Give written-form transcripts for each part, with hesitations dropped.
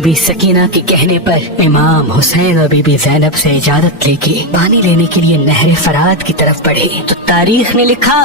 बीबी सकीना के कहने पर इमाम हुसैन और बीबी ज़ैनब से इजाजत लेके पानी लेने के लिए नहर फरात की तरफ बढ़े तो तारीख ने लिखा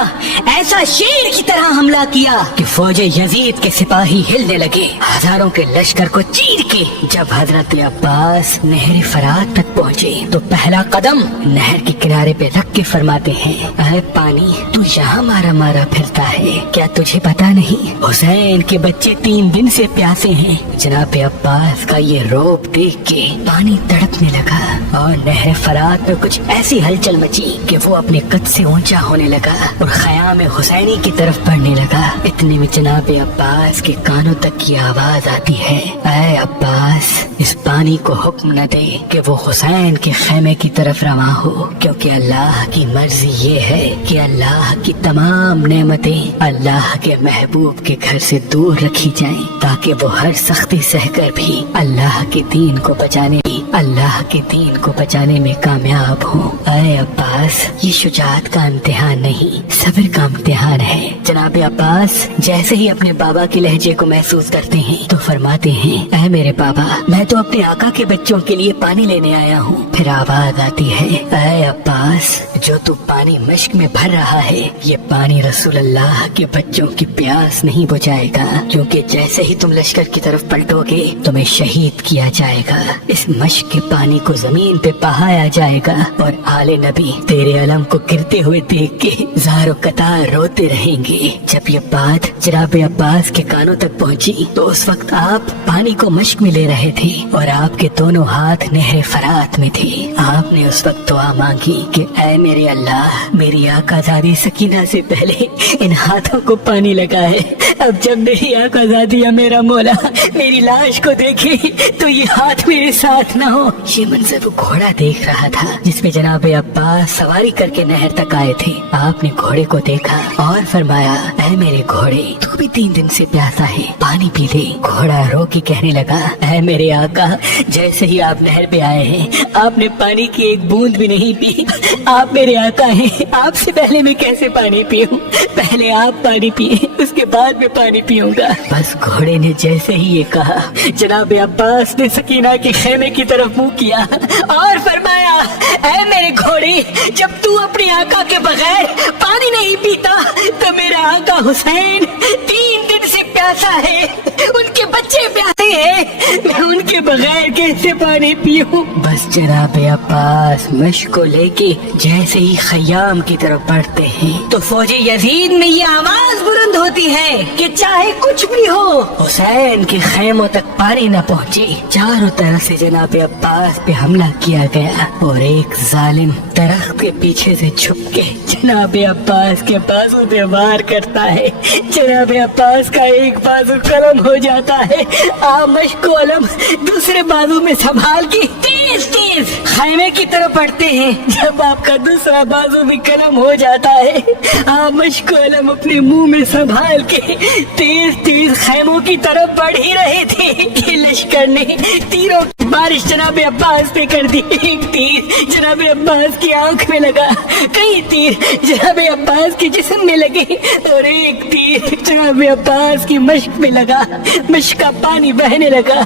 ऐसा शेर की तरह हमला किया कि फौज यजीद के सिपाही हिलने लगे। हजारों के लश्कर को चीर के जब हजरत अब्बास नहर फरात तक पहुँचे तो पहला कदम नहर के किनारे पे रख के फरमाते हैं, अरे पानी तू यहाँ मारा मारा फिरता है, क्या तुझे पता नहीं हुसैन के बच्चे 3 दिन से प्यासे हैं। जनाब अब्बास का ये रौब देख के पानी तड़पने लगा और नहर फरात में कुछ ऐसी हलचल मची कि वो अपने कद से ऊंचा होने लगा और ख़याम हुसैनी की तरफ बढ़ने लगा। इतने में जनाब अब्बास के कानों तक ये आवाज आती है, ऐ अब्बास इस पानी को हुक्म न दे कि वो हुसैन के खेमे की तरफ रवा हो, क्योंकि अल्लाह की मर्जी ये है कि अल्लाह की तमाम नेमतें अल्लाह के महबूब के घर से दूर रखी जाएं, ताकि वो हर सख्ती सहकर भी अल्लाह के दीन को बचाने में कामयाब हो। ऐ अब्बास ये शुजाअत का इम्तिहान नहीं, सब्र का इम्तिहान है। जनाब अब्बास जैसे ही अपने बाबा के लहजे को महसूस करते हैं तो फरमाते हैं, ऐ मेरे बाबा मैं तो अपने आका के बच्चों के लिए पानी लेने आया हूँ। फिर आवाज आती है, ऐ अब्बास जो तू पानी मश्क में भर रहा है ये पानी रसूल अल्लाह के बच्चों की प्यास नहीं बुझाएगा, क्योंकि जैसे ही तुम लश्कर की तरफ पलटोगे तुम्हें शहीद किया जाएगा। इस मश्क के पानी को जमीन पे बहाया जाएगा और आले नबी तेरे अलम को गिरते हुए देख के ज़ारो कतार रोते रहेंगे। जब ये बात जनाब अब्बास के कानों तक पहुंची तो उस वक्त आप पानी को मश्क में ले रहे थे और आपके दोनों हाथ नहर फरात में थे। आपने उस वक्त दुआ मांगी कि ऐ मेरे अल्लाह मेरी आकाज़ादी सकीना से पहले इन हाथों को पानी लगा है। अब जब मेरी आकाज़ादी या मेरा मौला मेरी लाश को देखे तो ये हाथ मेरे साथ ना हो। ये मंजर वो घोड़ा देख रहा था जिसपे जनाब अब्बास सवारी करके नहर तक आए थे। आपने घोड़े को देखा और फरमाया, ऐ मेरे घोड़े तू भी 3 दिन से प्यासा है, पानी पी ले। घोड़ा रो के कहने लगा, ऐ मेरे आका जैसे ही आप नहर पे आए हैं आपने पानी की एक बूंद भी नहीं पी। आप मेरे आका हैं, आपसे पहले मैं कैसे पानी पीऊं? पहले आप पानी पिए उसके बाद मैं पानी पीऊंगा। बस घोड़े ने जैसे ही ये कहा जनाब अब्बास ने सकीना के खेमे की तरफ मुंह किया और फरमाया, ऐ मेरे घोड़े जब तू अपने आका के बगैर पानी नहीं पीता तो मेरा आका हुसैन 3 दिन से प्यासा है, उनके बच्चे प्यासे हैं, मैं उनके बगैर कैसे पानी पीऊं? बस जनाब अब्बास मश्क को लेके जैसे ही खयाम की तरफ बढ़ते हैं तो फौजी यजीद में ये आवाज बुलंद होती है कि चाहे कुछ भी हो हुसैन के खेमों तक पानी न पहुँचे। चारों तरफ से जनाब अब्बास पे हमला किया गया और एक जालिम दरख्त के पीछे से छुप के जनाब अब्बास के बाजू पे वार करता है। जनाब अब्बास का एक बाजू कलम हो जाता है, आप मश्क को अलम दूसरे बाजू में संभाल के तेज तेज खैमे की तरफ बढ़ते हैं। जब आपका दूसरा बाजू भी कलम हो जाता है आप मश्क को अलम अपने मुंह में संभाल के तेज तेज खैमों की तरफ बढ़ ही रहे थे कि लश्कर ने तीरों की बारिश जनाब अब्बास पे कर दी। एक तीर जनाब अब्बास की आंख में लगा, कई तीर जनाब अब्बास के जिस्म में लगे और एक तीर जनाब अब्बास की मश्क में लगा। मश्क का पानी बहने लगा।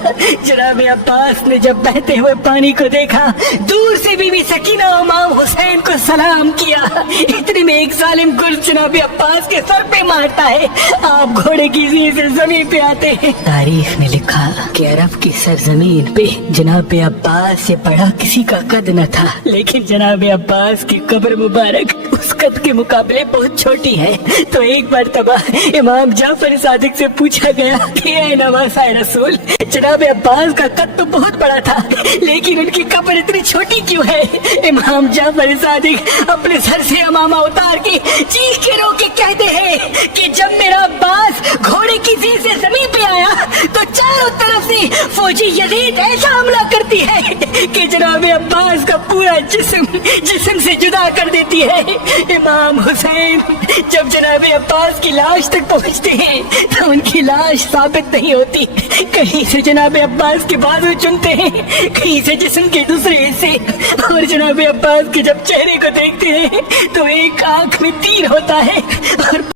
जनाब अब्बास ने जब बहते हुए पानी को देखा दूर से बीबी सकीना और इमाम हुसैन को सलाम किया। इतने में एक जालिम गुर्द जनाब अब्बास के सर पे मारता है, आप घोड़े की ज़ीन से जमीन पे आते हैं। तारीख ने लिखा कि अरब की सरजमीन पे जनाब अब्बास से बड़ा किसी का कद न था, लेकिन जनाब अब्बास की कब्र मुबारक उस कद के मुकाबले बहुत छोटी है। तो एक मर्तबा इमाम जाफर सादिक से पूछा गया कि ऐ नवासा रसूल जनाब अब्बास का कद तो बहुत बड़ा था लेकिन उनकी कब्र इतनी छोटी क्यों है? इमाम जाफर सादिक अपने सर से अमामा उतार के चीख के रो के कहते हैं कि जब मेरा अब्बास घोड़े की ज़ीन से जमीन पे आया तो चारों तरफ से फौजी यजीद ऐसा हमला करती है कि जनाब अब्बास का पूरा जिस्म से जुदा कर देती है। इमाम हुसैन जब जनाब अब्बास की लाश तक पहुंचते हैं तो उनकी लाश साबित नहीं होती। कहीं से जनाब अब्बास के बाजू चुनते हैं, कहीं से जिस्म के दूसरे हिस्से, और जनाब अब्बास के जब चेहरे को देखते हैं तो एक आंख में तीर होता है और